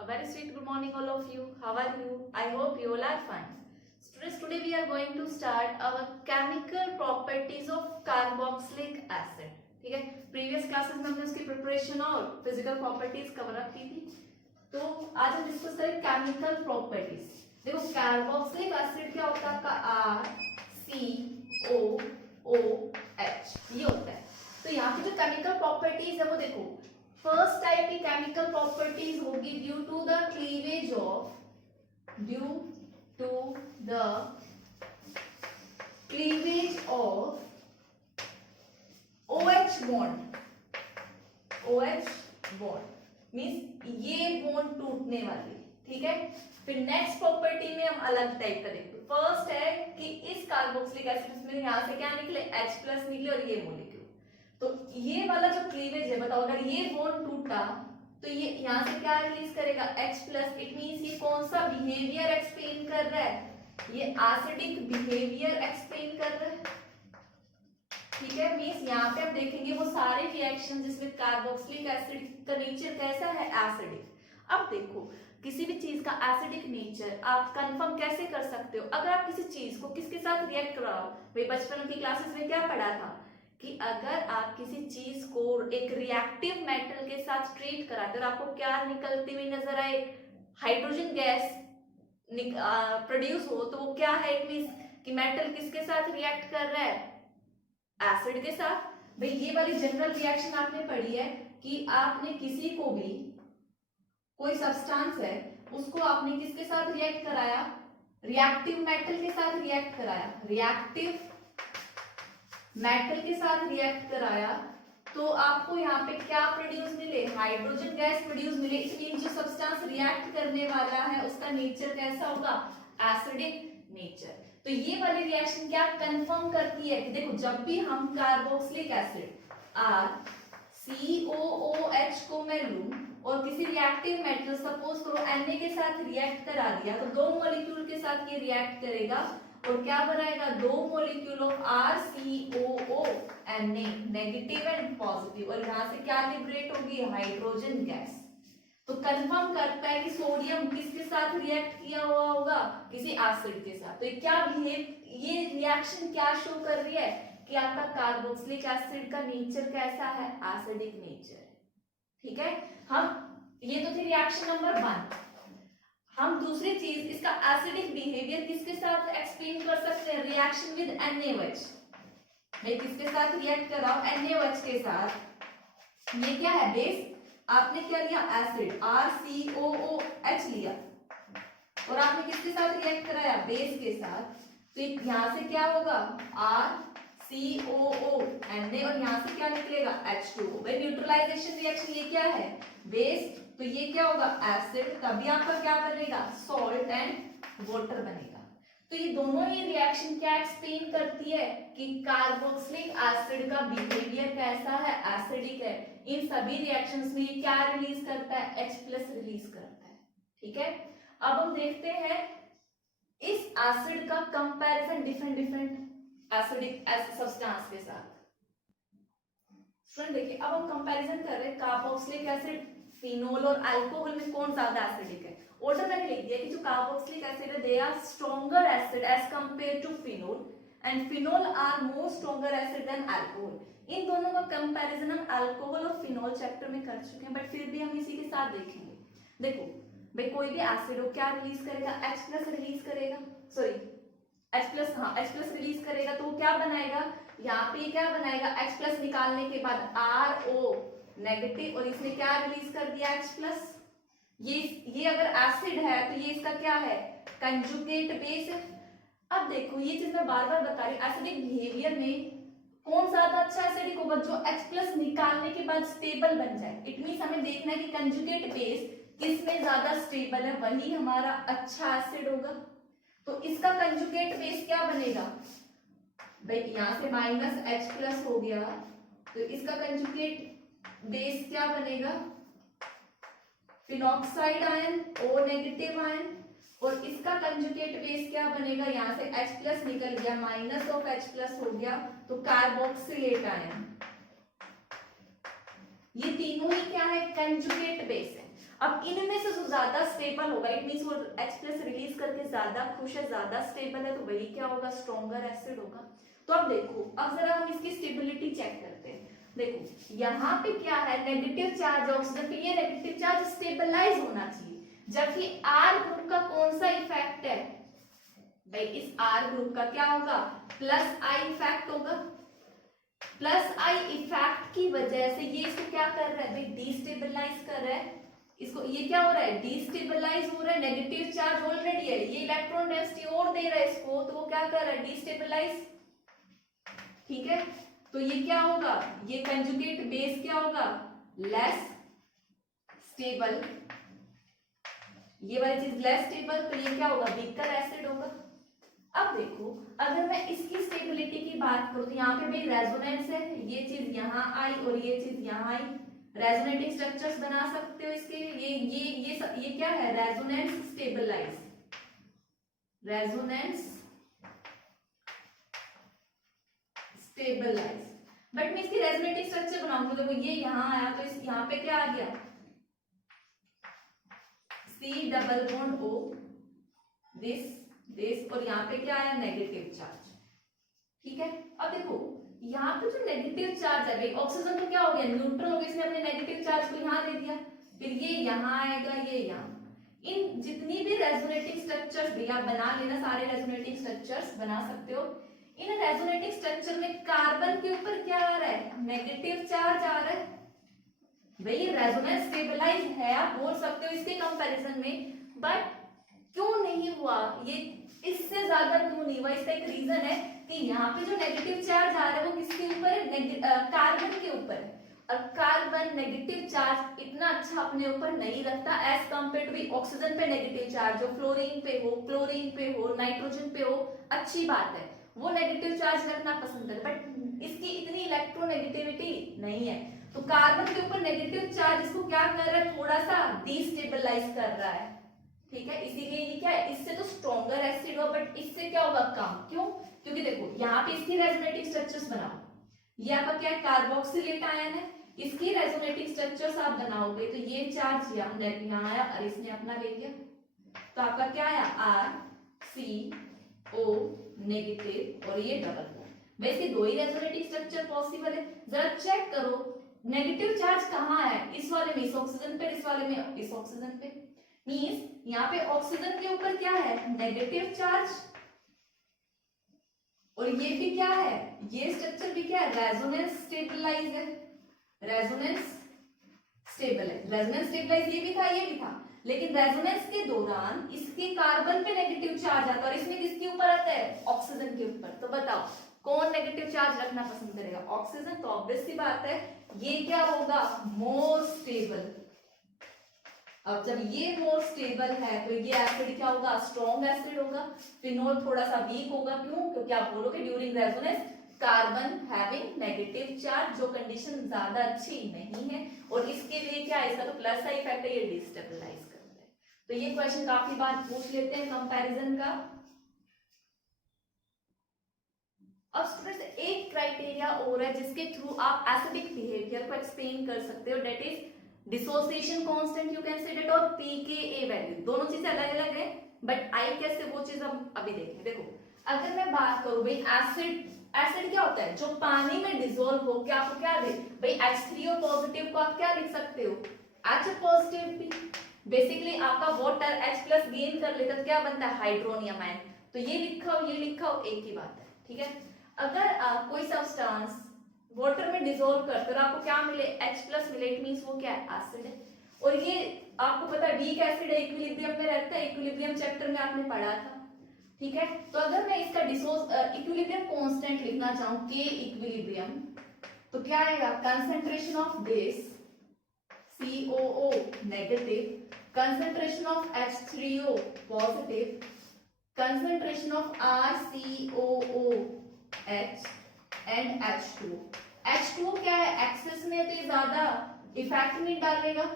A very sweet good morning all of you. How are you? I hope you all are fine. Students, today we are going to start our chemical properties of carboxylic acid. ठीक है, previous classes में हमने उसकी preparation और physical properties cover up की थी. तो आज हम डिस्कस करें केमिकल प्रॉपर्टीज. देखो कार्बोक्सिलिक एसिड क्या होता है, आपका RCOOH ये होता है. तो यहाँ की जो केमिकल प्रॉपर्टीज है वो देखो, फर्स्ट टाइप की केमिकल प्रॉपर्टीज होगी due to the cleavage of OH bond. OH bond means ये बॉन्ड टूटने वाली. ठीक है, फिर नेक्स्ट प्रॉपर्टी में हम अलग टाइप का देखते हैं. फर्स्ट है कि इस कार्बोक्सिलिक एसिड में यहां से क्या निकले, H+ निकले और ये मोलिक्यूल. तो ये वाला जो क्लीवेज है, बताओ अगर ये बॉन्ड टूटा तो ये यहां से क्या रिलीज करेगा, H+. इट मींस ये कौन सा बिहेवियर एक्सप्लेन कर रहा है, ये एसिडिक बिहेवियर एक्सप्लेन कर रहा है. ठीक है, मींस यहाँ पे हम देखेंगे वो सारे रिएक्शन जिसमें कार्बोक्सिलिक एसिड का नेचर कैसा है, एसिडिक. अब देखो किसी भी चीज का एसिडिक नेचर आप कंफर्म कैसे कर सकते हो, अगर आप किसी चीज को किसके साथ रिएक्ट कराओ. भाई बचपन की क्लासेस में क्या पढ़ा था कि अगर आप किसी चीज को एक रिएक्टिव मेटल के साथ ट्रीट कराते हो और आपको क्या निकलती हुई नजर आए, हाइड्रोजन गैस प्रोड्यूस हो, तो वो क्या है, इट मींस कि मेटल किसके साथ रिएक्ट कर रहा है, एसिड के साथ. भाई ये वाली जनरल रिएक्शन आपने पढ़ी है कि आपने किसी को भी, कोई सब्सटेंस है उसको आपने किसके साथ रिएक्ट कराया, रिएक्टिव मेटल के साथ रिएक्ट कराया, रिएक्टिव मेटल के साथ रिएक्ट कराया, तो आपको यहाँ पे क्या प्रोड्यूस मिले, हाइड्रोजन गैस प्रोड्यूस मिले. इसलिए जो सब्सटेंस रिएक्ट करने वाला है उसका नेचर कैसा होगा, एसिडिक नेचर. तो ये वाली रिएक्शन क्या कंफर्म करती है कि देखो जब भी हम कार्बोक्सिलिक एसिड RCOOH को मैं लूं और किसी रिएक्टिव मेटल सपोज करो Na के साथ रिएक्ट करा दिया, तो दो मॉलिक्यूल के साथ ये रिएक्ट करेगा और क्या बनाएगा, दो molecule of RCOONA negative and positive, और यहाँ से क्या लिबरेट होगी, हाइड्रोजन गैस. तो कंफर्म करता है कि सोडियम किसके साथ रिएक्ट किया हुआ होगा, किसी एसिड के साथ. तो ये रिएक्शन क्या शो कर रही है कि आपका कार्बोक्सिलिक एसिड का नेचर कैसा है, एसिडिक नेचर. ठीक है, हम ये तो थी रिएक्शन नंबर 1. हम दूसरी चीज इसका एसिडिक बिहेवियर किसके साथ एक्सप्लेन कर सकते हैं, रिएक्शन विद NaOH. मैं किसके साथ रिएक्ट कर रहा हूं, NaOH के साथ. ये क्या है, बेस. आपने क्या लिया, एसिड RCOOH लिया और आपने किसके साथ रिएक्ट कराया, बेस के साथ. तो यहां से क्या होगा, RCOONA और यहां से क्या निकलेगा, H2O. भाई न्यूट्रलाइजेशन रिएक्शन ये क्या है, बेस. तो ये क्या होगा, एसिड. तभी आपका क्या बनेगा, सॉल्ट एंड वाटर बनेगा. तो ये दोनों ही रिएक्शन क्या एक्सप्लेन करती है कि कार्बोक्सिलिक एसिड का बिहेवियर कैसा है, एसिडिक है. इन सभी रिएक्शंस में ये क्या रिलीज करता है, H+ रिलीज करता है. ठीक है, अब हम देखते हैं इस एसिड का कंपैरिजन डिफरेंट एसिडिक सब्सटेंस के साथ. स्टूडेंट देखिए, अब हम कंपैरिजन कर रहे हैं कार्बोक्सिलिक एसिड, फिनोल और अल्कोहल में कौन ज्यादा एसिडिक है. ऑर्डर मैंने लिख दिया कि जो कार्बोक्सिलिक एसिड है they are stronger acid as compare to phenol and phenol are more stronger acid than alcohol. इन दोनों का कंपैरिजन हम अल्कोहल और फिनोल चैप्टर में कर चुके हैं, बट फिर भी हम इसी के साथ देखेंगे. देखो भाई कोई भी एसिड हो क्या रिलीज करेगा, H+ रिलीज करेगा, सॉरी H+, हाँ H+ रिलीज करेगा. तो वो क्या बनाएगा, यहाँ पे क्या बनाएगा, H+ निकालने के बाद RO नेगेटिव और इसने क्या रिलीज कर दिया, H+. ये अगर एसिड है तो ये इसका क्या है, कंजुगेट बेस है. अब देखो ये चीज मैं बार बार बता रही हूँ, एसिडिक बिहेवियर में कौन ज्यादा अच्छा एसिडिक होगा, जो H+ निकालने के बाद स्टेबल बन जाए. इट मींस हमें देखना है कि कंजुगेट बेस किसमें ज्यादा स्टेबल है, वही हमारा अच्छा एसिड होगा. तो इसका कंजुगेट बेस क्या बनेगा, भाई यहाँ से -H+ हो गया, तो इसका कंजुगेट बेस क्या बनेगा, phenoxide ion, O negative ion, और इसका कंजुगेट बेस क्या बनेगा, यहाँ से H+ निकल गया, -H+ हो गया, तो कार्बोक्सिलेट आयन. ये तीनों ही क्या है, कंजुगेट बेस है. अब इनमें से जो ज्यादा स्टेबल होगा, इट मींस वो H+ रिलीज करके ज्यादा खुश है, ज्यादा स्टेबल है, तो वही क्या होगा, स्ट्रॉन्गर एसिड होगा। तो अब देखो, अब जरा हम इसकी स्टेबिलिटी चेक करते हैं। देखो यहाँ पे क्या है, नेगेटिव चार्ज ऑक्सीजन पे, ये नेगेटिव चार्ज स्टेबलाइज होना चाहिए, जबकि R ग्रुप का कौन सा इफेक्ट है भाई, इस R ग्रुप का क्या होगा, +I इफेक्ट होगा। +I इफेक्ट की वजह से ये इसको क्या कर रहा है भाई, डिस्टेबलाइज कर रहा है इसको। ये क्या हो रहा है, डिस्टेबलाइज हो रहा है, नेगेटिव चार्ज ऑलरेडी है, ये इलेक्ट्रॉन डेंसिटी और दे रहा है इसको, तो वो क्या कर रहा है, डिस्टेबलाइज। ठीक है, तो ये क्या होगा, ये कंजुगेट बेस क्या होगा, लेस स्टेबल, ये वाली चीज लेस स्टेबल, तो ये क्या होगा, वीकर एसिड होगा। अब देखो, अगर मैं इसकी स्टेबिलिटी की बात करूं तो यहाँ पे भाई रेजोनेंस है, ये चीज यहाँ आई और ये चीज यहाँ आई, रेजोनेटिंग स्ट्रक्चर्स बना सकते हो इसके। ये क्या है, resonance stabilize, resonance stabilize. But मैं इसकी रेजोनेटिंग स्ट्रक्चर बनाऊंगी, देखो ये यहाँ आया तो इस यहाँ पे क्या आ गया, C double bond O, this और यहाँ पे क्या आया, नेगेटिव चार्ज। ठीक है, अब देखो यहाँ पे जो नेगेटिव चार्ज है भाई, ऑक्सीजन तो क्या हो गया, न्यूट्रल हो गया, इसने अपने नेगेटिव चार्ज को यहाँ दे दिया, फिर ये यहाँ आएगा, ये यहाँ। इन जितनी भी रेजोनेटिंग स्ट्रक्चर्स भी आप बना लेना, सारे रेजोनेटिंग स्ट्रक्चर्स बना सकते हो। इन रेजोनेटिंग स्ट्रक्चर में कार्बन के ऊपर क्या आ रहा है, नेगेटिव चार्ज आ रहा है भाई, रेजोनेंस स्टेबलाइज है, आप बोल सकते हो इसके कंपैरिजन में, बट क्यों नहीं हुआ, ये इससे ज्यादा क्यों नहीं हुआ, इसका एक रीजन है कि यहाँ पे जो नेगेटिव चार्ज आ रहा है वो किसके ऊपर है, कार्बन के ऊपर है, और कार्बन नेगेटिव चार्ज इतना अच्छा अपने ऊपर नहीं रखता एज कम्पेयर टू ऑक्सीजन पे नेगेटिव चार्ज, जो फ्लोरीन पे हो, क्लोरीन पे हो, नाइट्रोजन पे हो, अच्छी बात है, वो नेगेटिव चार्ज रखना पसंद है, बट इसकी इतनी इलेक्ट्रोनेगेटिविटी नहीं है। तो कार्बन के ऊपर नेगेटिव चार्ज इसको क्या कर रहा है, थोड़ा सा डिस्टेबलाइज कर रहा है। ठीक है, इसीलिए ये क्या है, इससे तो स्ट्रॉन्गर एसिड हो, बट इससे क्या होगा, कम। क्यों, क्योंकि देखो यहाँ पे इसकी रेजोनेटिंग स्ट्रक्चर्स बनाओ, ये आपका क्या है, कार्बोक्सिलेट आयन है, इसकी रेजोनेटिंग स्ट्रक्चर्स आप बनाओगे तो ये चार्ज यहाँ आया और इसने अपना ले लिया, तो आपका क्या आया, RCO नेगेटिव और ये डबल बॉन्ड। वैसे दो ही रेजोनेटिंग स्ट्रक्चर पॉसिबल है, जरा चेक करो नेगेटिव चार्ज कहाँ है, इस वाले में इस ऑक्सीजन पे, इस वाले में इस ऑक्सीजन पे, मींस यहाँ पे ऑक्सीजन के ऊपर क्या है, नेगेटिव चार्ज, और ये भी क्या है, ये स्ट्रक्चर भी क्या है, रेजोनेंस स्टेबलाइज है, रेजोनेंस स्टेबल है, रेजोनेंस स्टेबलाइज ये भी था, ये भी था, लेकिन रेजोनेंस के दौरान इसके कार्बन पे नेगेटिव चार्ज आता है और इसमें किसके ऊपर आता है, ऑक्सीजन के ऊपर। तो बताओ कौन नेगेटिव चार्ज रखना पसंद करेगा, ऑक्सीजन। तो ऑब्वियस सी बात है ये क्या होगा, मोर स्टेबल। अब जब ये मोर स्टेबल है तो ये एसिड क्या होगा, स्ट्रॉन्ग एसिड होगा। फिनोल थोड़ा सा वीक होगा, क्यों, क्योंकि आप बोलोगे during resonance carbon having negative charge, जो कंडीशन ज्यादा अच्छी नहीं है, और इसके लिए क्या है, इसका तो प्लस का इफेक्ट है, ये डिस्टेबलाइज करता है। तो ये क्वेश्चन काफी बार पूछ लेते हैं कंपैरिजन का। अब स्टूडेंट्स एक क्राइटेरिया और है जिसके थ्रू आप एसिडिक बिहेवियर को एक्सप्लेन कर सकते हो, that is dissociation constant, you can say that, और pKa वैल्यू। दोनों चीजें अलग अलग है, बट आई कैसे, वो चीज हम अभी देखें। देखो अगर मैं बात करूं भाई एसिड क्या होता है, जो पानी में डिसॉल्व हो के आपको क्या दे भाई, H3O पॉजिटिव को आप क्या लिख सकते हो, H पॉजिटिव भी। बेसिकली आपका वाटर H+ गेन कर लेता तो क्या बनता है, हाइड्रोनियम आयन। तो ये लिखा हो, ये लिखा हो, एक ही बात है। ठीक है, अगर आप कोई सब्सटेंस वाटर में डिसॉल्व करते और आपको क्या मिले, H+ मिले, इट मींस वो क्या है, एसिड है। और ये आपको पता है वीक एसिड है, इक्विलिब्रियम में रहता है, इक्विलिब्रियम चैप्टर में आपने पढ़ा था। ठीक है, तो अगर मैं इसका इक्विलिब्रियम कांस्टेंट लिखना चाहूं, K इक्विलिब्रियम, तो क्या आएगा, concentration of base COO negative, concentration of H3O positive, concentration of RCOOH and H2O। H2O क्या है, एक्सेस में, तो ये ज्यादा इफेक्ट नहीं डालेगा।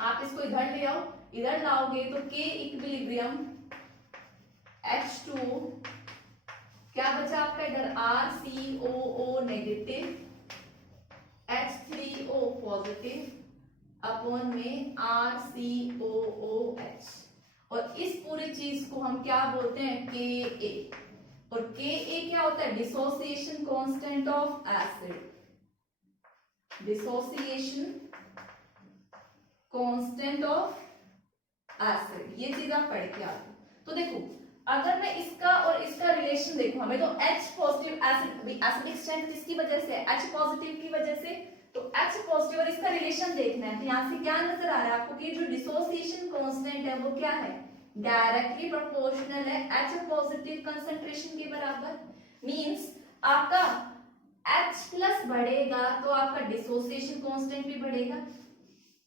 आप इसको इधर ले आओ, इधर लाओगे तो K इक्विलिब्रियम H2O क्या बचा आपका इधर, RCOO negative, H3O positive, upon में RCOOH, और इस पूरी चीज को हम क्या बोलते हैं, Ka, और Ka क्या होता है, dissociation constant of acid, dissociation constant of acid, ये चीज आप पढ़ के आते। तो देखो अगर मैं इसका और इसका रिलेशन देखूं, हमें तो H positive acid, acidic strength किसकी वजह से है, H पॉजिटिव की वजह से, तो H पॉजिटिव और इसका रिलेशन देखना है। तो यहाँ से क्या नजर आ रहा है आपको कि जो डिसोसिएशन कांस्टेंट है वो क्या है, डायरेक्टली प्रोपोर्शनल है H पॉजिटिव कंसंट्रेशन के बराबर। मींस आपका H प्लस बढ़ेगा तो आपका डिसोसिएशन कांस्टेंट भी बढ़ेगा,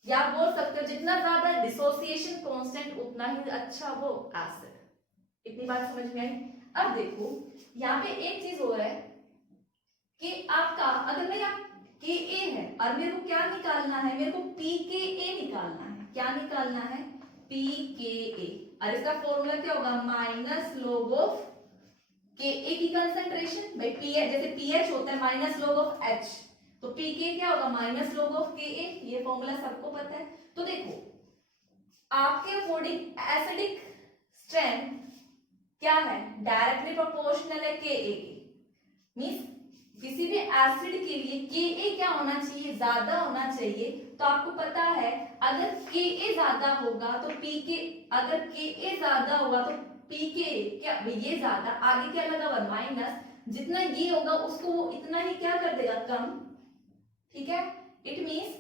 या आप बोल सकते हो जितना ज्यादा डिसोसिएशन कांस्टेंट उतना ही अच्छा वो एसिड। इतनी बात समझ में आई। अब देखो यहाँ पे एक चीज हो रहा है कि आपका अगर मेरा Ka है और मेरे को क्या निकालना है, मेरे को pKa निकालना है। क्या निकालना है, pKa, और इसका फॉर्मूला क्या होगा, माइनस लॉग ऑफ Ka की कंसंट्रेशन, भाई pH जैसे pH होता है माइनस लॉग ऑफ H, तो pK क्या होगा, माइनस लॉग ऑफ Ka। ये फॉर्मूला सबको पता है। तो देखो आपके अकॉर्डिंग एसिडिक स्ट्रेंथ क्या है, डायरेक्टली प्रोपोर्शनल है Ka की। मींस किसी भी एसिड के लिए Ka क्या होना चाहिए, ज्यादा होना चाहिए। तो आपको पता है अगर Ka ज्यादा होगा तो pK, अगर Ka ज्यादा होगा तो pK क्या, ये ज्यादा, आगे क्या लगा हुआ माइनस, जितना ये होगा उसको वो इतना ही क्या कर देगा, कम। ठीक है, इट मींस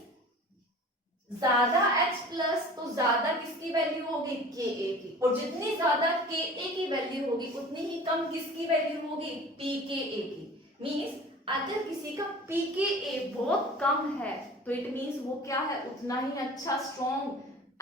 ज्यादा H प्लस तो ज्यादा किसकी वैल्यू होगी, Ka की, और जितनी ज्यादा Ka की वैल्यू होगी उतनी ही कम किसकी वैल्यू होगी, pKa की। मींस अगर किसी का pKa बहुत कम है तो इट मींस वो क्या है, उतना ही अच्छा स्ट्रॉन्ग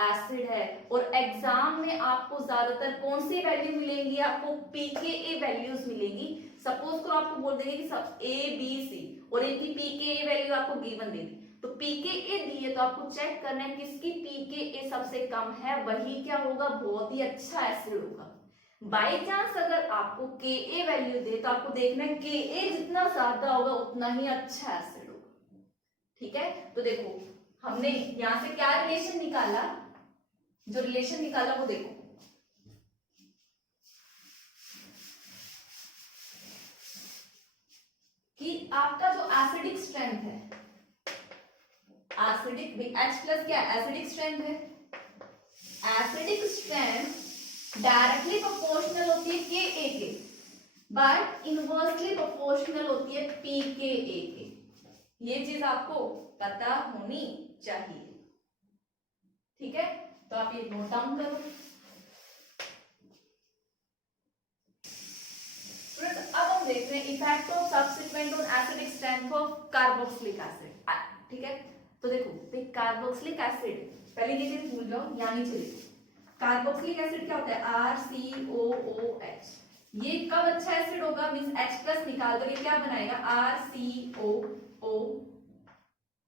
एसिड है। और एग्जाम में आपको ज्यादातर कौन सी वैल्यू मिलेंगी, आपको pKa वैल्यूज मिलेंगी। सपोज करो आपको बोल देंगे कि सब A B C और इनकी pKa वैल्यू आपको गिवन देगी, तो pKa दी है तो आपको चेक करना है किसकी pKa सबसे कम है, वही क्या होगा, बहुत ही अच्छा एसिड होगा। बाई चांस अगर आपको Ka वैल्यू दे तो आपको देखना है Ka जितना ज्यादा होगा उतना ही अच्छा एसिड होगा। ठीक है, तो देखो हमने यहां से क्या रिलेशन निकाला, जो रिलेशन निकाला वो देखो, कि आपका जो एसिडिक स्ट्रेंथ है, एसिडिक H प्लस क्या एसिडिक स्ट्रेंथ है, एसिडिक स्ट्रेंथ डायरेक्टली प्रोपोर्शनल होती है Ka के, बट इनवर्सली प्रोपोर्शनल होती है pKa के। ये चीज आपको पता होनी चाहिए। ठीक है, तो आप ये नोट डाउन करो। अब हम देख रहे हैं effect of substituent on acidic strength of carboxylic acid. ठीक है, तो देखो कार्बोक्सिलिक एसिड, पहले ये चीज भूल जाओ, यहाँ नीचे लिखो। कार्बोक्सिलिक एसिड क्या होता है, RCOOH। ये कब अच्छा एसिड होगा, मींस H प्लस निकाल दो, ये क्या बनाएगा, RCOO,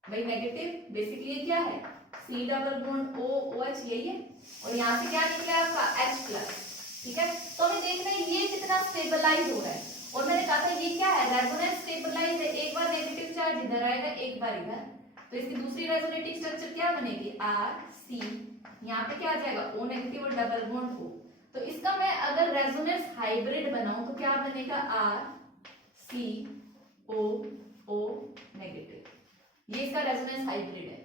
भाई नेगेटिव, बेसिकली ये क्या है, C डबल बॉन्ड OOH, यही है, और यहाँ से क्या निकला आपका H प्लस। ठीक है, तो हमें देख रहे हैं ये कितना स्टेबलाइज हो रहा है, और मैंने कहा था ये क्या है, रेजोनेंस स्टेबलाइज है, एक बार नेगेटिव चार्ज इधर आएगा एक बार इधर, तो इसकी दूसरी रेजोनेटिंग स्ट्रक्चर क्या बनेगी, RC, यहाँ पे क्या आ जाएगा O नेगेटिव और डबल बॉन्ड O। तो इसका मैं अगर रेजोनेंस हाइब्रिड बनाऊं तो क्या बनेगा, RCOO नेगेटिव, ये इसका रेजोनेंस हाइब्रिड है।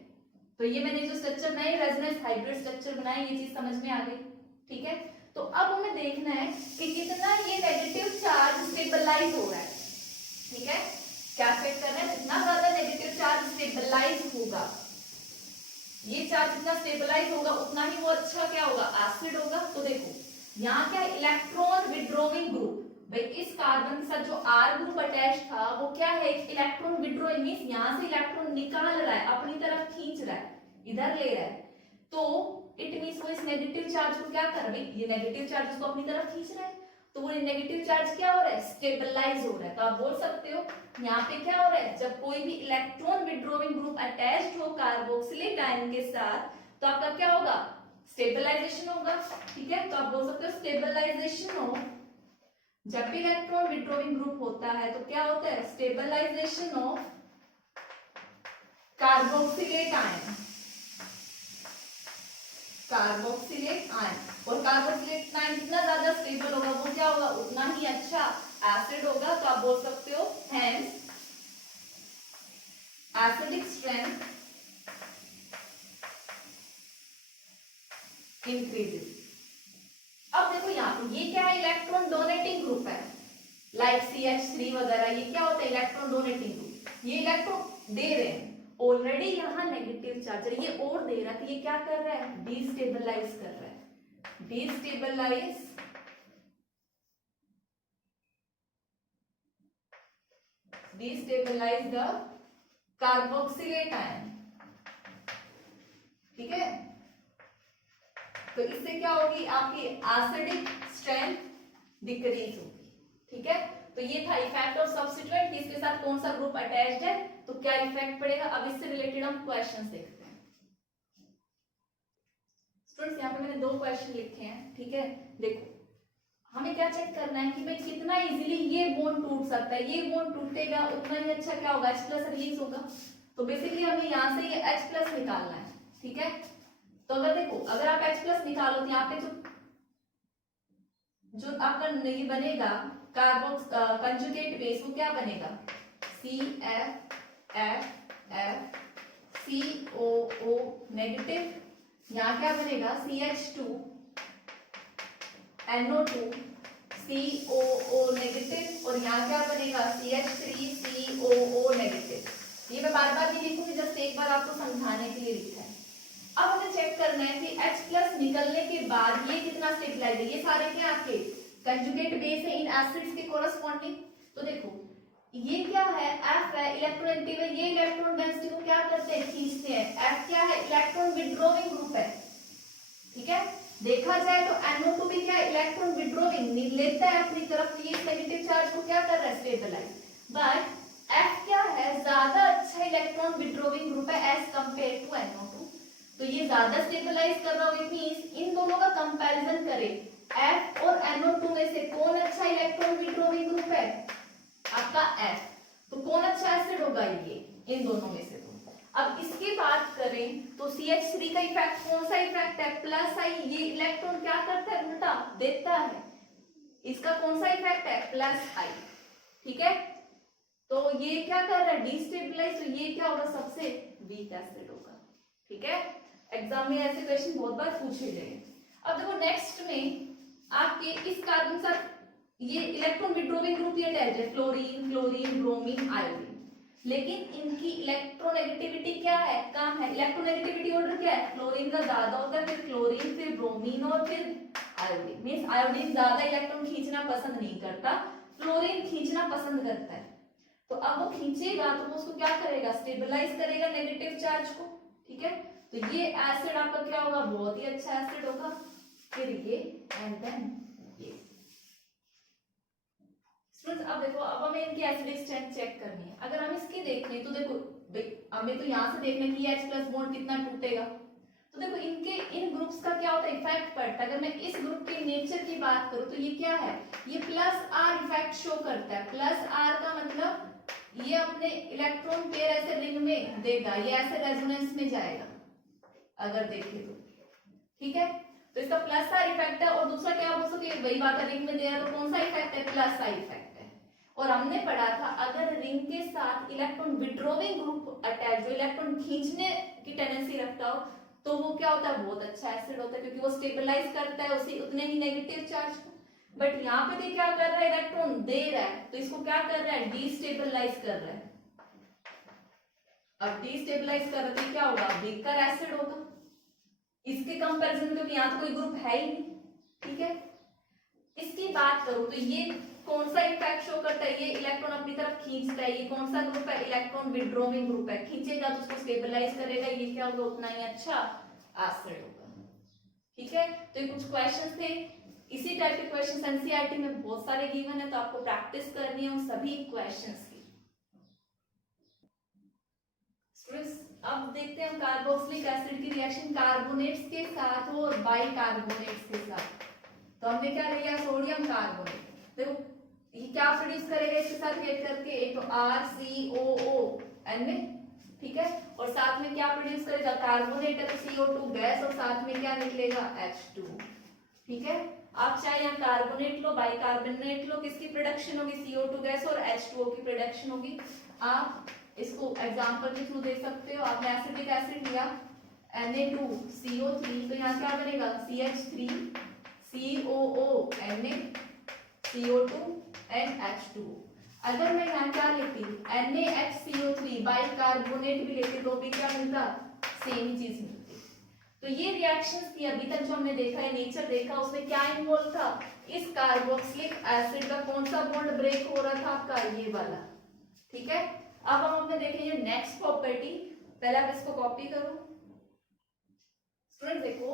तो ये मैंने जो स्ट्रक्चर बनाई रेजोनेंस हाइब्रिड स्ट्रक्चर बनाई, ये चीज समझ में आ गई। ठीक है, तो अब हमें देखना है कि कितना ये नेगेटिव चार्ज स्टेबलाइज हो रहा है। ठीक है, क्या चेक करना है, जितना ज्यादा नेगेटिव चार्ज स्टेबलाइज होगा, ये चार्ज जितना स्टेबलाइज होगा उतना ही वो अच्छा क्या होगा, एसिड होगा। तो देखो यहाँ क्या है, इलेक्ट्रॉन विड्रॉइंग ग्रुप, भाई इस कार्बन के साथ जो R ग्रुप अटैच था वो क्या है, इलेक्ट्रॉन विड्रॉइंग, मींस यहाँ से इलेक्ट्रॉन निकाल रहा है, अपनी तरफ खींच रहा है, इधर ले रहा है, तो इट मींस वो इस नेगेटिव चार्ज को क्या कर रहा है, ये नेगेटिव चार्ज को अपनी तरफ खींच रहा है, तो वो नेगेटिव चार्ज क्या हो रहा है, स्टेबलाइज हो रहा है। तो आप बोल सकते हो यहाँ पे क्या हो रहा है, जब कोई भी इलेक्ट्रॉन विड्रॉइंग ग्रुप अटैच्ड हो कार्बोक्सिलिक आयन के साथ तो आपका क्या होगा, स्टेबलाइजेशन होगा। ठीक है, तो आप बोल सकते हो स्टेबलाइजेशन हो, जब भी इलेक्ट्रॉन विड्रॉइंग ग्रुप होता है तो क्या होता है, stabilization of carboxylate ion. Carboxylate ion, और कार्बोक्सिलेट आयन जितना ज्यादा स्टेबल होगा वो क्या होगा, उतना ही अच्छा एसिड होगा। तो आप बोल सकते हो हेंस एसिडिक स्ट्रेंथ इंक्रीजेस। अब देखो यहाँ पे ये क्या है, इलेक्ट्रॉन डोनेटिंग ग्रुप है, लाइक CH3 वगैरह, ये क्या होता है, इलेक्ट्रॉन डोनेटिंग ग्रुप। ये इलेक्ट्रॉन दे रहे हैं, ऑलरेडी यहाँ नेगेटिव चार्ज है, ये और दे रहा है, तो ये क्या कर रहा है, डिस्टेबलाइज कर रहा है, डिस्टेबलाइज द कार्बोक्सिलेट आयन। ठीक है, तो इससे क्या होगी, आपकी एसिडिक स्ट्रेंथ डिक्रीज होगी। ठीक है, तो ये था इफेक्ट ऑफ सब्स्टिट्यूएंट, इसके साथ कौन सा ग्रुप अटैच्ड है, तो क्या इफेक्ट पड़ेगा। अब इससे रिलेटेड हम क्वेश्चंस देखते हैं। स्टूडेंट्स यहाँ पे मैंने 2 क्वेश्चन लिखे हैं। ठीक है, देखो हमें क्या चेक करना है कि भाई कितना इजीली ये बॉन्ड टूट सकता है, ये बॉन्ड टूटेगा उतना ही अच्छा क्या होगा, H+ रिलीज होगा। तो बेसिकली हमें यहाँ से ये H+ निकालना है। ठीक है, तो अगर देखो अगर आप H+ निकालो तो यहाँ पे जो आपका ये बनेगा कार्बोक्स कंजुगेट बेस, वो क्या बनेगा, CF COO नेगेटिव, यहाँ क्या बनेगा CH2 NO2 COO नेगेटिव, और यहाँ क्या बनेगा CH3 COO नेगेटिव। ये मैं बार बार नहीं लिखूंगी, जस्ट एक बार आपको समझाने के लिए लिखा है। अब हमें चेक करना है कि H+ निकलने के बाद ये कितना स्टेबलाइज है। ये सारे क्या आपके कंजुगेट बेस है इन एसिड्स के कोरस्पॉन्डिंग। तो देखो ये क्या है, F है, इलेक्ट्रोनेगेटिव है, ये इलेक्ट्रॉन डेंसिटी को क्या करते हैं, खींचते हैं। F क्या है, इलेक्ट्रॉन विड्रॉइंग ग्रुप है। ठीक है, देखा जाए तो NO2 भी क्या है, इलेक्ट्रॉन विड्रॉइंग लेता है अपनी तरफ, तो ये नेगेटिव चार्ज को क्या कर रहा है, स्टेबलाइज। बट F क्या है, ज्यादा अच्छा इलेक्ट्रॉन विड्रॉइंग ग्रुप है एज कंपेयर टू NO2, तो ये ज्यादा स्टेबलाइज कर रहा हो। इट मींस इन दोनों का कंपैरिजन करें, F और NO2 में से कौन अच्छा इलेक्ट्रॉन विड्रॉइंग ग्रुप है, आपका F। तो कौन अच्छा एसिड होगा, ये इन दोनों में से। तो अब इसकी बात करें तो CH3 का इफेक्ट कौन सा इफेक्ट है, +I, ये इलेक्ट्रॉन क्या करता है, उल्टा देता है। इसका कौन सा इफेक्ट है, +I। ठीक है, तो ये क्या कर रहा है, डिस्टेबलाइज, तो ये क्या होगा, सबसे वीक एसिड होगा। ठीक है, एग्जाम में ऐसे क्वेश्चन बहुत बार पूछे गए। अब देखो नेक्स्ट में आपके इस कार्बन साथ ये इलेक्ट्रॉन विड्रॉइंग ग्रुप ये अटैच है, फ्लोरीन, क्लोरीन, ब्रोमीन, आयोडीन, लेकिन इनकी इलेक्ट्रोनेगेटिविटी क्या है, कम है। इलेक्ट्रोनेगेटिविटी ऑर्डर क्या है, फ्लोरीन का ज्यादा होता है, फिर क्लोरीन, फिर ब्रोमीन और फिर आयोडीन। मींस आयोडीन ज्यादा इलेक्ट्रॉन खींचना पसंद नहीं करता, फ्लोरीन खींचना पसंद करता है। तो अब वो खींचेगा तो वो उसको क्या करेगा, स्टेबलाइज करेगा नेगेटिव चार्ज को। ठीक है, तो ये एसिड आपका क्या होगा, बहुत ही अच्छा एसिड होगा। फिर ये एंड देन ये। स्टूडेंट्स अब देखो, अब हमें इनकी एसिडिक स्ट्रेंथ चेक करनी है। अगर हम इसकी देखें तो देखो हमें तो यहाँ से देखना कि H+ बॉन्ड कितना टूटेगा। तो देखो इनके इन ग्रुप्स का क्या होता है, इफेक्ट पड़ता है। अगर मैं इस ग्रुप के नेचर की बात करूं तो ये क्या है, ये +R इफेक्ट शो करता है। +R का मतलब ये अपने इलेक्ट्रॉन पेयर ऐसे रिंग में देगा, ये ऐसे रेजोनेंस में जाएगा अगर देखें तो। ठीक है, तो इसका +R इफेक्ट है। और दूसरा क्या बोल सकते, वही बात रिंग में दे रहा है, तो कौन सा इफेक्ट है, +I इफेक्ट है। और हमने पढ़ा था अगर रिंग के साथ इलेक्ट्रॉन विड्रॉइंग ग्रुप अटैच, जो इलेक्ट्रॉन खींचने की टेंडेंसी रखता हो, तो वो क्या होता है, बहुत अच्छा एसिड होता है, क्योंकि वो स्टेबलाइज करता है उसी उतने ही नेगेटिव चार्ज को। बट यहाँ पे भी क्या कर रहा है, इलेक्ट्रॉन दे रहा है, तो इसको क्या कर रहा है, डिस्टेबलाइज कर रहा है। अब डिस्टेबलाइज कर रहा है क्या होगा, वीकर एसिड होगा इसके कंपैरिजन, क्योंकि यहाँ तो कोई ग्रुप है ही नहीं। ठीक है, इसकी बात करूं तो ये कौन सा इफेक्ट शो करता है, ये इलेक्ट्रॉन अपनी तरफ खींचता है। ये कौन सा ग्रुप है, इलेक्ट्रॉन विड्रॉइंग ग्रुप है, खींचेगा तो उसको स्टेबलाइज करेगा, ये क्या होगा, उतना ही अच्छा एसिड होगा। ठीक है, तो ये कुछ क्वेश्चंस थे। इसी टाइप के क्वेश्चंस एनसीईआरटी में बहुत सारे गिवन है, तो आपको प्रैक्टिस करनी है उन सभी क्वेश्चंस की। अब देखते हैं कार्बोक्सिलिक एसिड की रिएक्शन कार्बोनेट्स के साथ और बाइकार्बोनेट्स के साथ। तो हमने क्या लिया, सोडियम कार्बोनेट। देखो ये क्या प्रोड्यूस करेगा इसके साथ रिएक्ट करके, एक तो RCOO N में, ठीक है, और साथ में क्या प्रोड्यूस करेगा, कार्बोनेट है तो CO2 गैस, और साथ में क्या निकलेगा, H2। ठीक है, आप चाहे यहाँ कार्बोनेट लो, बाइकार्बोनेट लो, किसकी प्रोडक्शन होगी, CO2 गैस और H2O की प्रोडक्शन होगी। आप इसको एग्जांपल के थ्रू दे सकते हो। आपने एसिटिक एसिड लिया Na2CO3, तो यहाँ क्या बनेगा, CH3 COO Na CO2 and H2O। अगर मैं यहाँ क्या लेती, NaHCO3 बाइकार्बोनेट भी लेती तो भी क्या मिलता, सेम ही चीज मिलती। तो ये रिएक्शंस की अभी तक जो हमने देखा है, नेचर देखा, उसमें क्या इन्वॉल्व था, इस कार्बोक्सिलिक एसिड का कौन सा बॉन्ड ब्रेक हो रहा था, आपका ये वाला। ठीक है, अब हम अपने देखेंगे नेक्स्ट प्रॉपर्टी। पहले आप इसको कॉपी करो। स्टूडेंट देखो,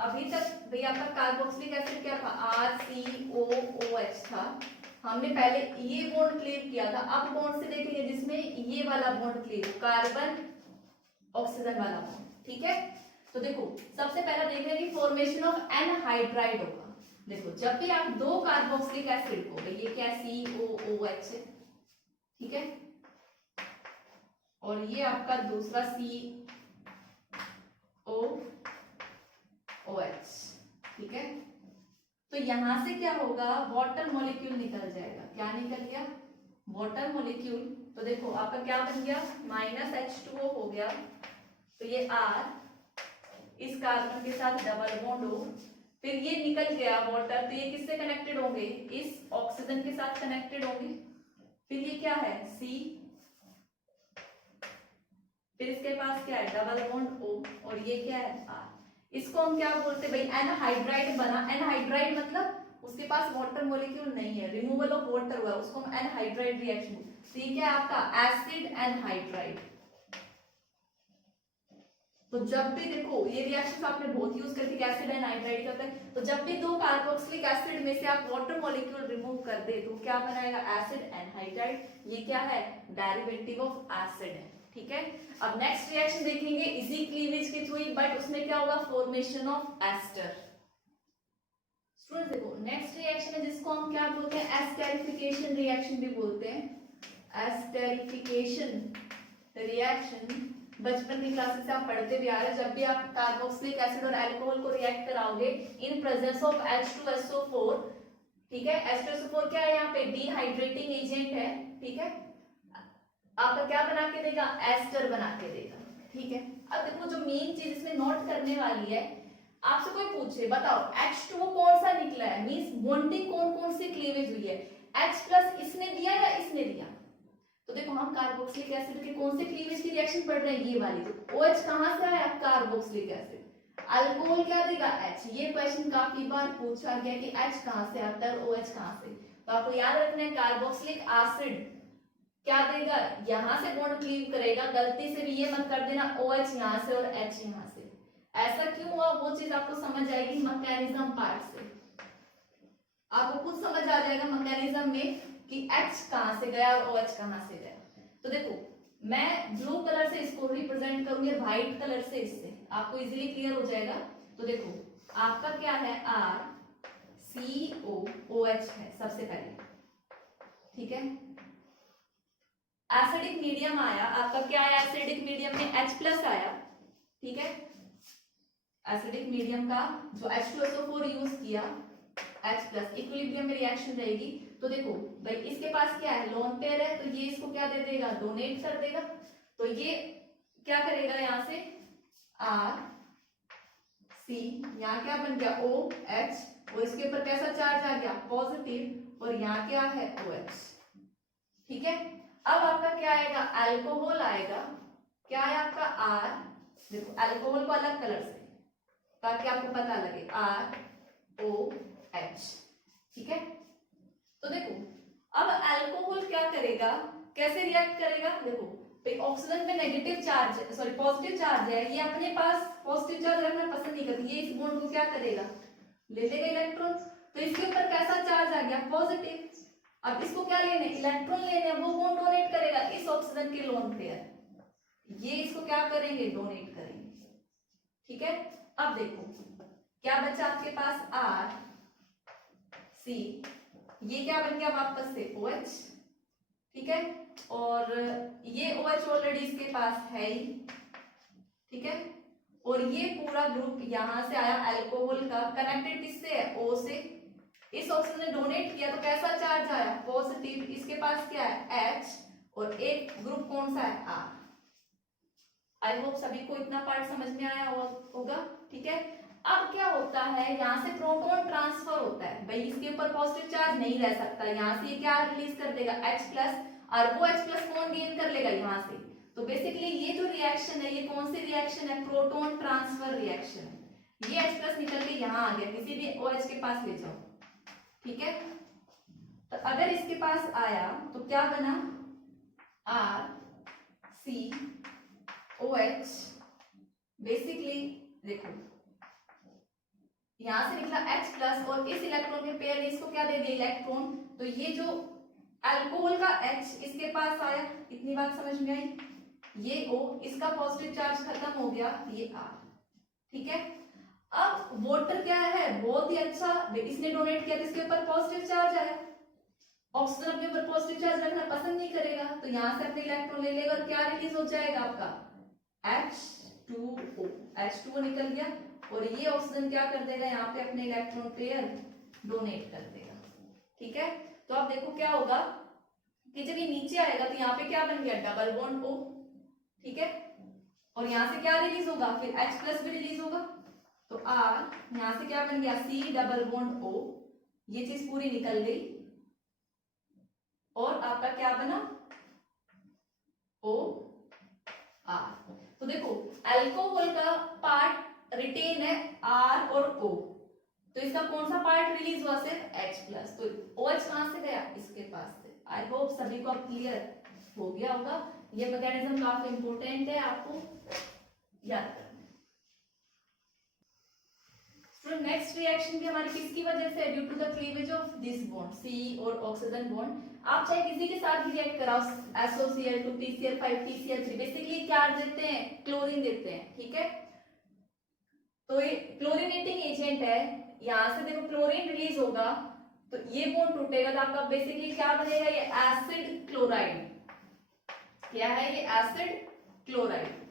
अभी तक भैया आपका कार्बोक्सिलिक एसिड क्या था, RCOOH था। हमने पहले ये बॉन्ड क्लीव किया था। अब बॉन्ड से देखेंगे जिसमें ये वाला बॉन्ड क्लीव, कार्बन ऑक्सीजन वाला बॉन्ड। ठीक है, तो देखो सबसे पहला देख रहे हैं कि फॉर्मेशन ऑफ एनहाइड्राइड होगा। देखो जब भी आप दो कार्बोक्सिलिक एसिड को, ये क्या COOH है, ठीक है, और ये आपका दूसरा COOH, ठीक है, तो यहां से क्या होगा, वाटर मॉलिक्यूल निकल जाएगा। क्या निकल गया, वाटर मॉलिक्यूल। तो देखो आपका क्या बन गया, -H2O हो गया, तो ये R इस कार्बन के साथ डबल बॉन्ड हो, फिर ये निकल गया वाटर, तो ये किससे कनेक्टेड होंगे, इस ऑक्सीजन के साथ कनेक्टेड होंगे। फिर ये क्या है C, फिर इसके पास क्या है डबल बॉन्ड O, और ये क्या है R। इसको हम क्या बोलते हैं भाई, एनहाइड्राइड बना। एनहाइड्राइड मतलब उसके पास वाटर मॉलिक्यूल नहीं है, रिमूवल ऑफ वाटर हुआ, उसको हम एनहाइड्राइड रिएक्शन। तो ये क्या है आपका एसिड एनहाइड्राइड। तो जब भी देखो ये रिएक्शन आपने बहुत यूज करके एसिड एनहाइड्राइड करते हैं, तो जब भी दो कार्बोक्सिलिक एसिड में से आप वाटर मॉलिक्यूल रिमूव कर दे तो क्या बनाएगा, एसिड एनहाइड्राइड। ये क्या है, डेरिवेटिव ऑफ एसिड है। ठीक है, अब नेक्स्ट रिएक्शन देखेंगे इजी क्लीवेज के थ्रू, बट उसमें क्या होगा, फॉर्मेशन ऑफ एस्टर। स्टूडेंट्स देखो नेक्स्ट रिएक्शन है जिसको हम क्या बोलते हैं, एस्टेरिफिकेशन रिएक्शन भी बोलते हैं। एस्टेरिफिकेशन रिएक्शन बचपन की क्लासेस से आप पढ़ते भी आ रहे हैं। जब भी आप कार्बोक्सिलिक एसिड और अल्कोहल को रिएक्ट कराओगे इन प्रेजेंस ऑफ H2SO4, ठीक है, H2SO4 क्या है यहाँ पे, डिहाइड्रेटिंग एजेंट है। ठीक है, आपका क्या बना के देगा, एस्टर बना के देगा। ठीक है, अब देखो जो मेन चीज इसमें नोट करने वाली है, आपसे कोई पूछे बताओ H2O कौन सा निकला है, मींस बॉन्डिंग कौन कौन सी क्लीवेज हुई है, H+ इसने दिया या इसने दिया। तो देखो हम कार्बोक्सिलिक एसिड के कौन से क्लीवेज की रिएक्शन पढ़ रहे हैं, ये वाली। तो OH कहां से आया, कार्बोक्सिलिक एसिड। अल्कोहल क्या देगा, H। ये क्वेश्चन काफी बार पूछा गया कि H कहां से आता है और OH कहां से। तो आपको याद रखना है कार्बोक्सिलिक एसिड क्या देगा, यहां से बॉन्ड क्लीव करेगा, गलती से भी ये मत कर देना OH यहां से और H यहां से। ऐसा क्यों हुआ वो चीज आपको समझ आएगी मैकेनिज्म पार्ट से, आपको खुद समझ आ जाएगा मैकेनिज्म में कि H कहां से गया और OH कहां से गया। तो देखो मैं ब्लू कलर से इसको रिप्रेजेंट करूंगी, व्हाइट कलर से इससे, आपको इजीली क्लियर हो जाएगा। तो देखो आपका क्या है, RCOOH है सबसे पहले। ठीक है, एसिडिक मीडियम आया, आपका क्या आया, एसिडिक मीडियम में H+ आया। ठीक है, एसिडिक मीडियम का जो H2SO4 यूज किया, H+, इक्विलिब्रियम में रिएक्शन रहेगी। तो देखो भाई इसके पास क्या है, लोन पेयर है, तो ये इसको क्या दे देगा, डोनेट कर देगा। तो ये क्या करेगा, यहाँ से RC, यहाँ क्या बन गया OH, और इसके ऊपर कैसा चार्ज आ गया, पॉजिटिव, और यहाँ क्या है OH। ठीक है, अब आपका क्या आएगा, अल्कोहल आएगा। क्या है आपका R, देखो अल्कोहल को अलग कलर से ताकि आपको पता लगे, ROH। ठीक है, तो देखो अब अल्कोहल क्या करेगा, कैसे रिएक्ट करेगा, देखो ऑक्सीजन पे negative charge, sorry positive charge है, ये अपने पास पॉजिटिव चार्ज रखना पसंद नहीं करती, ये इस बॉन्ड को क्या करेगा, ले लेगा इलेक्ट्रॉन। तो इसके ऊपर कैसा चार्ज आ गया, पॉजिटिव। अब इसको क्या लेने, इलेक्ट्रॉन लेने, वो बॉन्ड डोनेट करेगा इस ऑक्सीजन के लोन पेयर, ये इसको क्या करेंगे, डोनेट करेंगे। ठीक है, अब देखो क्या बचा आपके पास, RC, ये क्या बन गया वापस से OH। ठीक है, और ये OH ऑलरेडी इसके पास है ही, ठीक है। और ये पूरा ग्रुप यहाँ से आया अल्कोहल का, कनेक्टेड किससे है, O से। इस ऑप्शन ने डोनेट किया तो कैसा चार्ज आया, पॉजिटिव। इसके पास क्या है, H, और एक ग्रुप कौन सा है, R। आई होप सभी को इतना पार्ट समझ में आया होगा, ठीक है। अब क्या होता है, यहाँ से प्रोटॉन ट्रांसफर होता है, भाई इसके ऊपर पॉजिटिव चार्ज नहीं रह सकता, यहाँ से ये क्या रिलीज कर देगा, H+, और वो H+ कौन गेन कर लेगा यहाँ से। तो बेसिकली ये जो रिएक्शन है, ये कौन सी रिएक्शन है, प्रोटॉन ट्रांसफर रिएक्शन है। ये H+ निकल के यहाँ आ गया, किसी भी OH के पास ले जाओ, ठीक है। तो अगर इसके पास आया तो क्या बना, RCOH। बेसिकली देखो यहां से निकला H+, और इस इलेक्ट्रॉन के पेयर ने इसको क्या दे दिया, इलेक्ट्रॉन। तो ये जो अल्कोहल का H इसके पास आया, इतनी बात समझ में आई। ये O, इसका पॉजिटिव चार्ज खत्म हो गया, ये R, ठीक है। अब वाटर क्या है, बहुत ही अच्छा, इसने डोनेट किया तो इसके ऊपर पॉजिटिव चार्ज आया। ऑक्सीजन अपने ऊपर पॉजिटिव चार्ज रखना पसंद नहीं करेगा, तो यहां से अपने इलेक्ट्रॉन ले लेगा और क्या रिलीज हो जाएगा आपका, H2O। H2O निकल गया, और ये ऑक्सीजन क्या कर देगा, यहाँ पे अपने इलेक्ट्रॉन पेयर डोनेट कर देगा, ठीक है। तो अब देखो क्या होगा कि जब ये नीचे आएगा तो यहाँ पे क्या बन गया, डबल बॉन्ड O, ठीक है। और यहाँ से क्या रिलीज होगा, फिर H+ भी रिलीज होगा, तो R यहाँ से क्या बन गया, C डबल बॉन्ड O, ये चीज पूरी निकल गई, और आपका क्या बना, OR। तो देखो अल्कोहल का पार्ट रिटेन है R और O, तो इसका कौन सा पार्ट रिलीज हुआ, सिर्फ H+। तो OH कहां से गया, इसके पास से। आई होप सभी को अब क्लियर हो गया होगा। ये मैकेनिज्म काफी इंपॉर्टेंट है, आपको याद करना। नेक्स्ट रिएक्शन भी हमारी किसकी वजह से, due to the cleavage of this bond, C और ऑक्सीजन बॉन्ड। आप चाहे किसी के साथ भी रिएक्ट कराओ, SOCl2 PCl5 TCl3, बेसिकली क्या देते हैं, क्लोरीन देते हैं, ठीक है। तो ये क्लोरीनेटिंग एजेंट है, यहां से देखो क्लोरीन रिलीज होगा तो ये बॉन्ड टूटेगा, तो आपका बेसिकली क्या बनेगा, ये एसिड क्लोराइड। क्या है ये, एसिड क्लोराइड।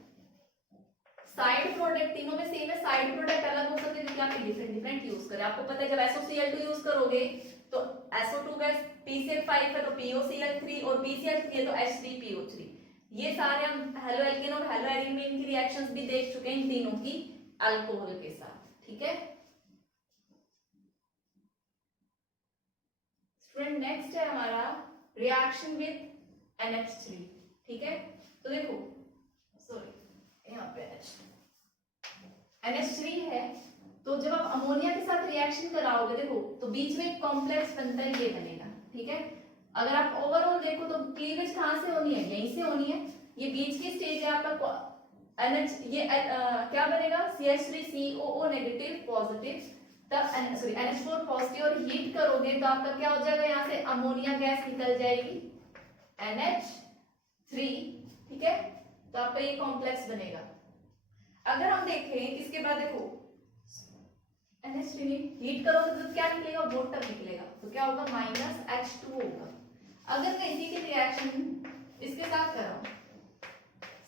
साइड प्रोडक्ट तीनों में सेम है, साइड प्रोडक्ट अलग हो सकते हैं, क्योंकि आप डिफरेंट डिफरेंट यूज करें। आपको पता है जब SOCl2 यूज करोगे तो SO2 गैस, PCl5 है तो POCl3, और PCl3 है तो H3PO3। ये सारे हम हेलो एल्केन और हेलो एल्कीन की रिएक्शंस भी देख चुके हैं इन तीनों की अल्कोहल के साथ, ठीक है। स्टूडेंट नेक्स्ट है हमारा रिएक्शन विद NH3, ठीक है। तो देखो सॉरी यहाँ पे NH3 है, तो जब आप अमोनिया के साथ रिएक्शन कराओगे देखो तो बीच में एक कॉम्प्लेक्स बनता है, ये बनेगा, ठीक है। अगर आप ओवरऑल देखो तो क्लीवेज कहां से होनी है, यहीं से होनी है। ये बीच की स्टेज है आपका NH, ये क्या बनेगा, CH3COO नेगेटिव पॉजिटिव, तब सॉरी NH4 पॉजिटिव, और हीट करोगे तो आपका क्या हो जाएगा, यहाँ से अमोनिया गैस निकल जाएगी NH3, ठीक है। तो आपका ये कॉम्प्लेक्स बनेगा। अगर हम देखें इसके बाद देखो NH3 हीट करोगे तो क्या निकलेगा, वाटर निकलेगा, तो क्या होगा, -H2 होगा। अगर मैं इसी की रिएक्शन इसके साथ कराऊं,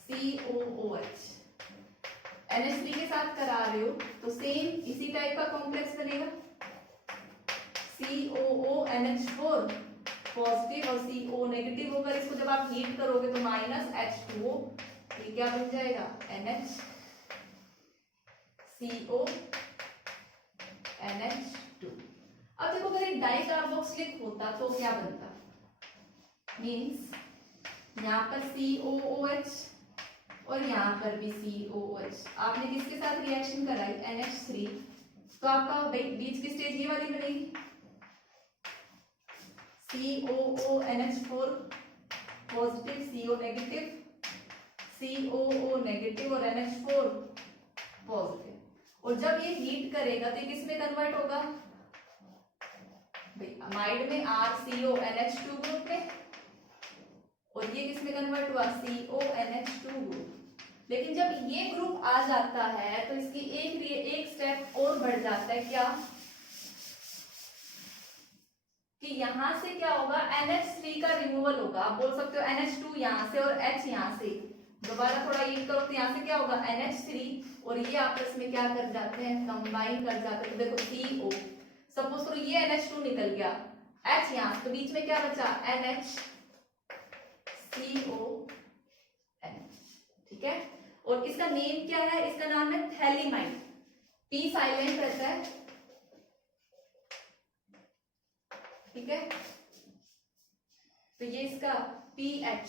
COOH NH3 के साथ करा रहे हो तो सेम इसी टाइप का कॉम्प्लेक्स बनेगा, COONH4 पॉजिटिव और CO नेगेटिव होगा। इसको जब आप हीट करोगे तो -H2O, ये क्या बन जाएगा, NHCO NH2। अब देखो अगर एक डाइकार्बोक्सिलिक होता तो क्या बनता, मींस यहाँ पर COOH और यहाँ पर भी COOH। आपने किसके साथ रिएक्शन कराई, NH3, तो आपका बीच की स्टेज ये वाली बनेगी, COONH4 positive, CO negative, COO negative और NH4 पॉजिटिव। और जब ये हीट करेगा तो ये किस में कन्वर्ट होगा, अमाइड में RCO NH2 ग्रुप में, और ये किस में कन्वर्ट हुआ, CONH2 ग्रुप। लेकिन जब ये ग्रुप आ जाता है तो इसकी एक स्टेप और बढ़ जाता है, क्या कि यहां से क्या होगा, NH3 का रिमूवल होगा। आप बोल सकते हो NH2 यहां से और H यहां से, दोबारा थोड़ा ये करो तो यहाँ से क्या होगा NH3 और ये आपस में क्या कर जाते हैं, कंबाइन कर जाते हैं। तो देखो CO, सपोज करो ये NH2 निकल गया, H यहाँ, तो बीच में क्या बचा NHCON, ठीक है। और इसका नेम क्या है, इसका नाम है थैलीमाइड, P साइलेंट रहता है, ठीक है। तो ये इसका PH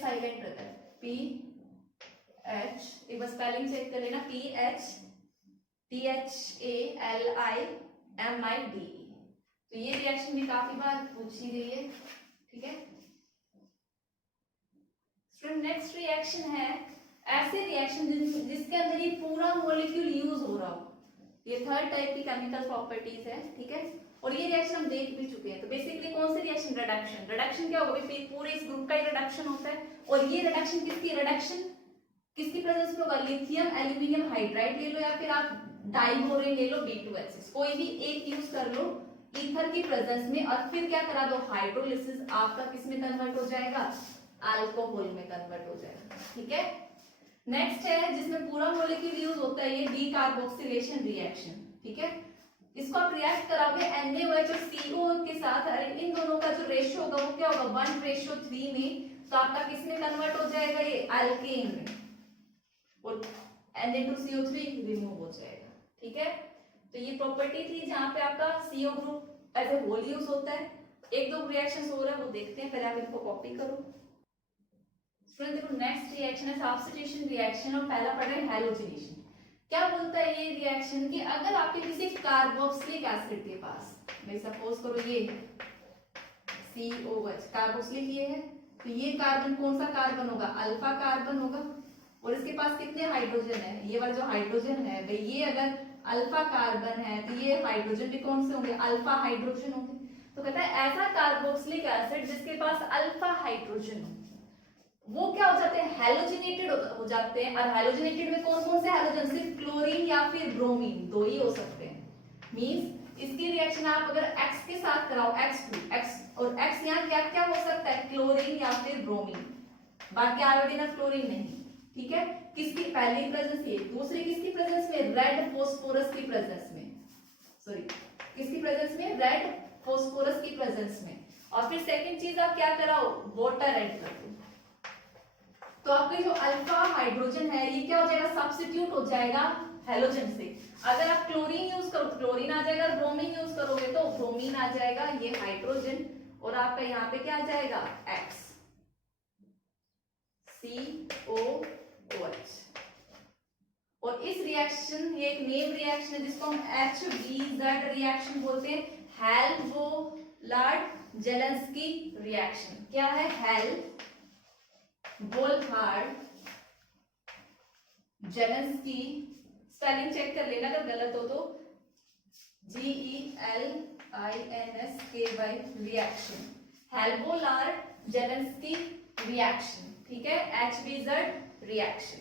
साइलेंट रहता है, PH, एक बार स्पेलिंग चेक कर लेना, PH THALIMIDE। तो ये रिएक्शन भी काफी बार पूछी गई है, ठीक है। स्टूडेंट नेक्स्ट रिएक्शन है ऐसे रिएक्शन जिसके अंदर ये पूरा मॉलिक्यूल यूज हो रहा हो, ये थर्ड टाइप की केमिकल प्रॉपर्टीज है, ठीक है। और ये रिएक्शन हम देख भी चुके हैं। तो बेसिकली कौन सी रिएक्शन, रिडक्शन। रिडक्शन क्या होगा, पूरे इस ग्रुप का ही रिडक्शन होता है। और ये रिडक्शन किसकी प्रेजेंस में होगा, लिथियम एल्यूमिनियम हाइड्राइड ले लो या फिर आप डाइबोरेन ले लो, B2H, कोई भी एक यूज कर लो ईथर की प्रेजेंस में, और फिर क्या करा दो, हाइड्रोलिसिस, आपका किस में कन्वर्ट हो जाएगा, अल्कोहल में कन्वर्ट हो जाएगा, ठीक है। नेक्स्ट है जिसमें पूरा मॉलिक्यूल यूज होता है, ये डीकार्बोक्सिलेशन रिएक्शन, ठीक है। इसको आप रिएक्ट कराओगे NaOH और CO के साथ, इन दोनों का जो रेशियो होगा वो क्या होगा 1:3 में, तो आपका किस में कन्वर्ट हो जाएगा, ये अल्केन में, और Na2CO3 रिमूव हो जाएगा, ठीक है। तो ये प्रॉपर्टी थी जहां पे आपका CO group as a whole use होता है। एक दो रिएक्शंस हो रहा है वो देखते हैं, पहले आप इनको कॉपी करो। स्टूडेंट देखो नेक्स्ट रिएक्शन है सब्स्टिट्यूशन रिएक्शन, और पहला पढ़ रहे हैं हैलोजिनेशन। क्या बोलता है ये रिएक्शन कि अगर आपके किसी कार्बोक्सिलिक एसिड के पास, मैं सपोज करो ये COH कार्बोक्सिलिक ये है, तो ये कार्बन कौन सा कार्बन होगा, अल्फा कार्बन होगा, और इसके पास कितने हाइड्रोजन है, ये वाला जो हाइड्रोजन है भाई, ये अगर अल्फा कार्बन है तो ये हाइड्रोजन भी कौन से होंगे, अल्फा हाइड्रोजन होंगे। तो कहता है ऐसा कार्बोक्सिलिक एसिड जिसके पास अल्फा हाइड्रोजन हो, वो क्या हो जाते हैं, हैलोजिनेटेड हो जाते हैं। और हैलोजिनेटेड में कौन कौन से हैलोजन, सिर्फ क्लोरीन या फिर ब्रोमीन, दो ही हो सकते हैं। मींस इसकी रिएक्शन आप अगर X के साथ कराओ, X और X यहाँ क्या क्या हो सकता है, क्लोरीन या फिर ब्रोमीन, बाकी आयोडीन और फ्लोरीन नहीं, ठीक है। किसकी पहली प्रेजेंस, ये दूसरी किसकी प्रेजेंस में, रेड फोस्फोरस की प्रेजेंस में, सॉरी किसकी प्रेजेंस में, रेड फोस्फोरस की प्रेजेंस में। और फिर सेकंड चीज आप क्या कराओ, वाटर ऐड कर दो, तो आपके जो अल्फा हाइड्रोजन है ये क्या हो जाएगा, सब्स्टिट्यूट हो जाएगा हैलोजन से। अगर आप क्लोरीन यूज करो तो क्लोरीन आ जाएगा, ब्रोमीन यूज करोगे तो ब्रोमीन आ जाएगा, ये हाइड्रोजन, और आपका यहाँ पे क्या आ जाएगा, X COOH। और इस रिएक्शन, ये एक नेम रिएक्शन है जिसको हम HBZ रिएक्शन बोलते हैं, हेल्महोल्ट्ज-जेलेंस्की रिएक्शन। क्या है, हेल्महोल्ट्ज-जेलेंस्की, स्पेलिंग चेक कर लेना अगर गलत हो तो, GELINSKY रिएक्शन, हेल्महोल्ट्ज-जेलेंस्की रिएक्शन, ठीक है, HBZ रिएक्शन।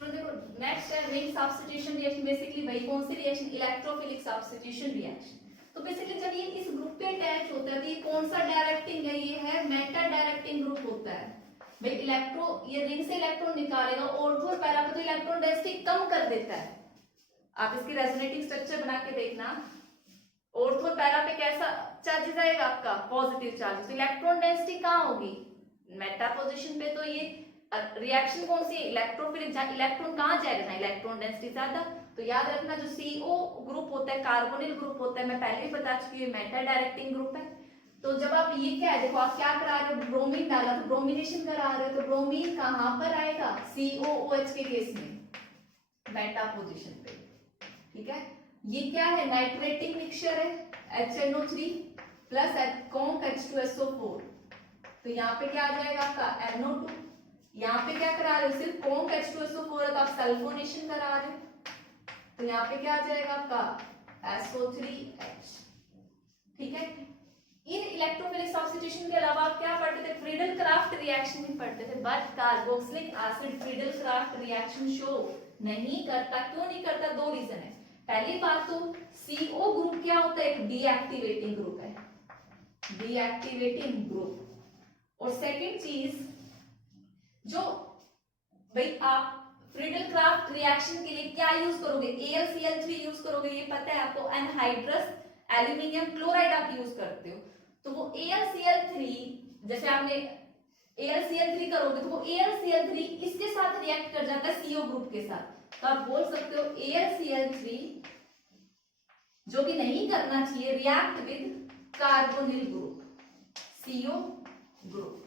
देखो नेक्स्ट है रिंग सब्स्टिट्यूशन रिएक्शन। बेसिकली वही कौन सी रिएक्शन, इलेक्ट्रोफिलिक सब्स्टिट्यूशन रिएक्शन। तो बेसिकली जब ये इस ग्रुप पे अटैच होता है तो ये कौन सा डायरेक्टिंग है, ये है मेटा डायरेक्टिंग ग्रुप होता है भाई। ये रिंग से इलेक्ट्रॉन निकालेगा, ऑर्थो और पैरा पे तो इलेक्ट्रॉन डेंसिटी कम कर देता है। आप इसकी रेजोनेटिंग स्ट्रक्चर बना के देखना, ऑर्थो और पैरा पे कैसा चार्जेस आएगा आपका, पॉजिटिव चार्जेस। तो इलेक्ट्रॉन डेंसिटी कहाँ होगी, मेटा पोजीशन पे। तो ये रिएक्शन कौन सी है, इलेक्ट्रोफिलिक, जहां इलेक्ट्रॉन कहाँ जाएगा, जहां इलेक्ट्रॉन डेंसिटी ज्यादा। तो याद रखना जो CO ग्रुप होता है, कार्बोनिल ग्रुप होता है, मैं पहले ही बता चुकी हूँ, मेटा डायरेक्टिंग ग्रुप है। तो जब आप ये क्या है, देखो आप क्या करा रहे हो, ब्रोमीन डाला तो ब्रोमिनेशन करा रहे हो, तो ब्रोमीन कहाँ पर आएगा, COOH के केस में मेटा पोजीशन पे, ठीक है। ये क्या है, नाइट्रेटिंग मिक्सचर है, HNO3 प्लस कॉन्क H2SO4। तो यहाँ पे क्या आ जाएगा आपका NO2, यहाँ पे क्या करा रहे हो, सिर्फ कॉन्क H2SO4 है तो आप सल्फोनेशन करा रहे हो, तो यहाँ पे क्या आ जाएगा आपका SO3H, ठीक है। इन इलेक्ट्रोफिलिक सब्स्टिट्यूशन के अलावा आप क्या पढ़ते थे, फ्रीडल क्राफ्ट रिएक्शन भी पढ़ते थे, but carboxylic acid Friedel craft reaction show नहीं करता। क्यों नहीं करता, दो रीजन है। पहली बात तो CO ग्रुप क्या होता है, एक डीएक्टिवेटिंग ग्रुप है, डीएक्टिवेटिंग ग्रुप, और सेकंड चीज, जो भाई आप फ्रीडल क्राफ्ट रिएक्शन के लिए क्या यूज करोगे, AlCl3 यूज करोगे, ये पता है आपको, एनहाइड्रस एल्यूमिनियम क्लोराइड आप यूज करते हो। तो वो AlCl3, जैसे आपने AlCl3 करोगे तो वो AlCl3 इसके साथ रिएक्ट कर जाता है CO ग्रुप के साथ। तो आप बोल सकते हो AlCl3 जो कि नहीं करना चाहिए, react with carbonyl group, CO group.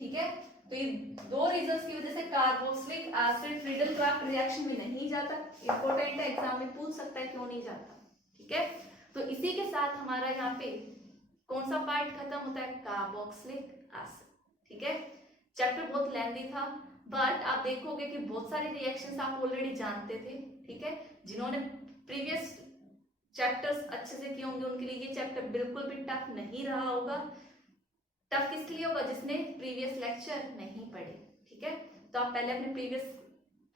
ठीक है, तो ये दो रीजंस की वजह से carboxylic acid Friedel craft reaction में नहीं जाता। इंपॉर्टेंट है, एग्जाम में पूछ सकता है क्यों नहीं जाता। ठीक है, तो इसी के साथ हमारा यहाँ पे कौन सा पार्ट खत्म होता है, कार्बोक्सिलिक एसिड। ठीक है, चैप्टर बहुत लेंथी था, बट आप देखोगे कि बहुत सारे रिएक्शंस आप ऑलरेडी जानते थे। ठीक है, जिन्होंने प्रीवियस चैप्टर्स अच्छे से किए होंगे उनके लिए ये चैप्टर बिल्कुल भी टफ नहीं रहा होगा। टफ किसके लिए होगा, जिसने प्रीवियस लेक्चर नहीं पढ़े। ठीक है, तो आप पहले अपने प्रीवियस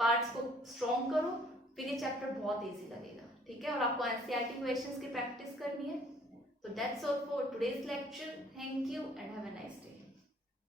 पार्ट्स को स्ट्रॉन्ग करो, फिर ये चैप्टर बहुत इजी लगेगा। ठीक है, और आपको एनसीईआरटी क्वेश्चंस की प्रैक्टिस करनी है। तो that's all for today's lecture. Thank you and have a nice day.